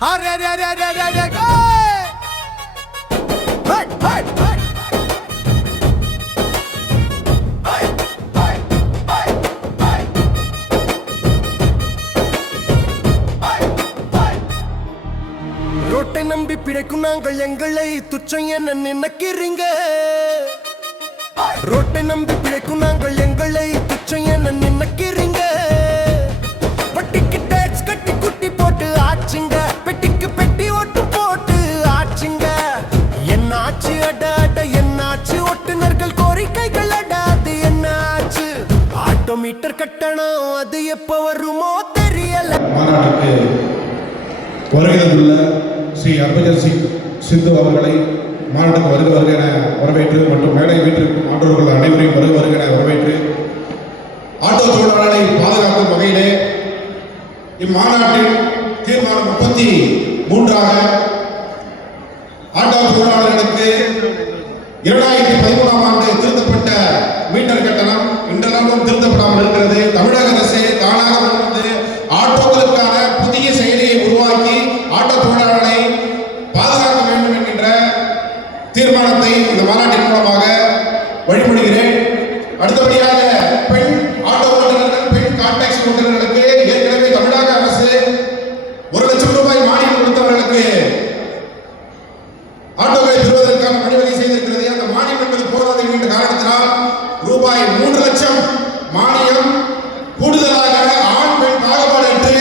ரோட்டை நம்பி பிழைக்கும் நாங்கள் எங்களை துச்சம் என்ன நினைக்கிறீங்க? ரோட்டை நம்பி பிழைக்கும் நாங்கள் எங்களை துச்சம் என்ன நினைக்கிறீங்க? பட்டிக்கு டேக்ஸ் கட்டி குட்டி போட்டு ஆச்சுங்க, பெட்டிக்கு பெட்டி ஓட்டு போட்டு ஆச்சுங்க. என்னாச்சு அட அட என்னாச்சு? ஒட்டுநர்கள் கோரிக்கைகள் அடாது என்னாச்சு? ஆட்டோமீட்டர் கட்டணம் அது எப்ப வருமோ தெரியல. வருகையிலுள்ள ஸ்ரீ ஹர்பஜன் சிங் சிந்து அவர்களை மாநாட்டுக்கு வருக என வரவேற்று மற்றும் மேடை வீட்டிற்கும் ஆட்டோர்கள் அனைவரையும் வருக என வரவேற்று ஆட்டோ தொழிலாளர்களை பாதுகாக்கும் வகையிலே இம்மாநாட்டில் தீர்மானம் 33ஆக ஆட்டோ தொழிலாளர்களுக்கு 2013ஆம் ஆண்டு திருத்தப்பட்ட மீட்டர் கட்டணம் இன்றளவும் திருத்தப்படாமல் இருக்கிறது. தமிழக அரசு தானாக வந்து ஆட்டோக்களுக்கான புதிய செயலியை உருவாக்கி ஆட்டோ தொழிலாளர்களை பாதுகாக்க வேண்டும் என்கின்ற தீர்மானத்தை இந்த மாநாட்டின் மூலமாக வழிமொழிகிறேன். அடுத்தபடியாக பெண் ஆட்டோ ஓட்டுநர்கள், பெண் கான்டாக்சி ஓட்டுநர்களுக்கு ஏற்கனவே தமிழக அரசு 1 லட்சம் ரூபாய் மானியம் கொடுத்தவர்களுக்கு ஆட்டோவை பெறுவதற்கான வழிவகை செய்திருக்கிறது. அந்த மானியம் என்பது போதாது என்கின்ற காரணத்தினால் ரூபாய் 3 லட்சம் மானியம் கூடுதலாக ஆண் பெண் பாகுபாடற்று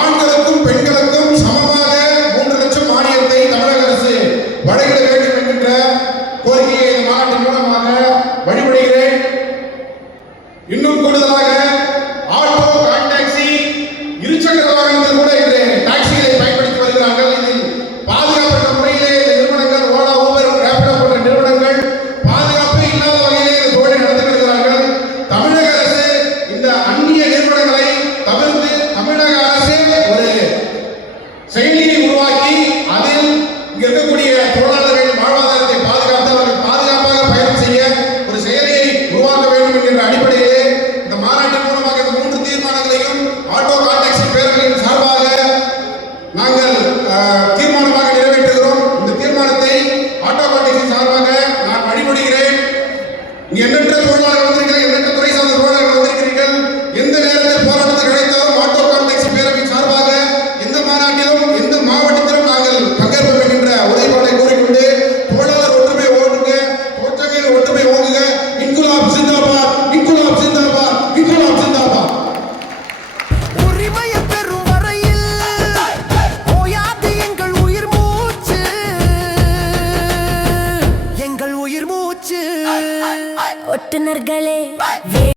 ஆண்களுக்கும் பெண்களுக்கும் சமமாக 3 லட்சம் மானியத்தை தமிழக அரசு வழங்கிட வேண்டும் என்கின்ற கோரிக்கையை இந்த மாநாட்டின் மூலமாக வழிமொழிகிறேன். இன்னும் கூடுதலாக ஆட்டோ, கான்டாக்சி, இருசக்கர வாகனத்தில் கூட இன்று டாக்ஸிகளை பயன்படுத்தி வருகிறார்கள். இதில் பாதுகாப்பற்ற முறையிலே இந்த நிறுவனங்கள் ஓலா, ஊபர், ரேபிடோ போன்ற நிறுவனங்கள் பாதுகாப்பு இல்லாத வகையிலே இந்த தொழிலை நடத்தி வருகிறார்கள். தமிழக அரசு இந்த அந்நிய நிறுவனங்களை தவிர்த்து தமிழக அரசே ஒரு செயலியை உருவாக்கி அதில் இங்க இருக்கக்கூடிய தொழிலாளர்களின் வாழ்வாதாரத்தை பாதுகாத்து அவர்கள் பாதுகாப்பாக பயணம் செய்ய ஒரு செயலியை உருவாக்க வேண்டும் என்கின்ற அடிப்படையிலே இந்த மாநாட்டின் மூலமாக இந்த 3 தீர்மானங்களையும் ஆட்டோ கான்டாக்சி பேரவையின் சார்பாக நாங்கள் தீர்மானமாக நிறைவேற்றுகிறோம். இந்த தீர்மானத்தை ஆட்டோ கான்டாக்சி சார்பாக நான் வழிமொழிகிறேன். எண்ணற்ற தொழிலாளர்கள் வந்திருக்கிறீர்கள், எண்ணற்ற துறை சார்ந்த தொழிலாளர்கள் வந்திருக்கிறீர்கள். எந்த நேரத்தில் போராட்டத்தில் கிடைத்தாலும் ஆட்டோ கான்டாக்சி பேரவையின் சார்பாக எந்த மாநாட்டிலும் எந்த மாவட்டத்திலும் நாங்கள் பங்கேற்போம் என்கின்ற உரைப்பாடை கூறிக்கொண்டு தொழிலாளர் ஒற்றுமை ஓடுங்க, தொழிற்சங்கங்கள் ஒற்றுமை ஓங்குக. இன்குலாப் ஜிந்தாபாத், இன்குலாப் ஜிந்தாபாத், இன்குலாப் ஜிந்தாபாத். உரிமையை பெறும் வரையில் ஓயாது எங்கள் உயிர் மூச்சு, எங்கள் உயிர் மூச்சு. ஒட்டுநர்களே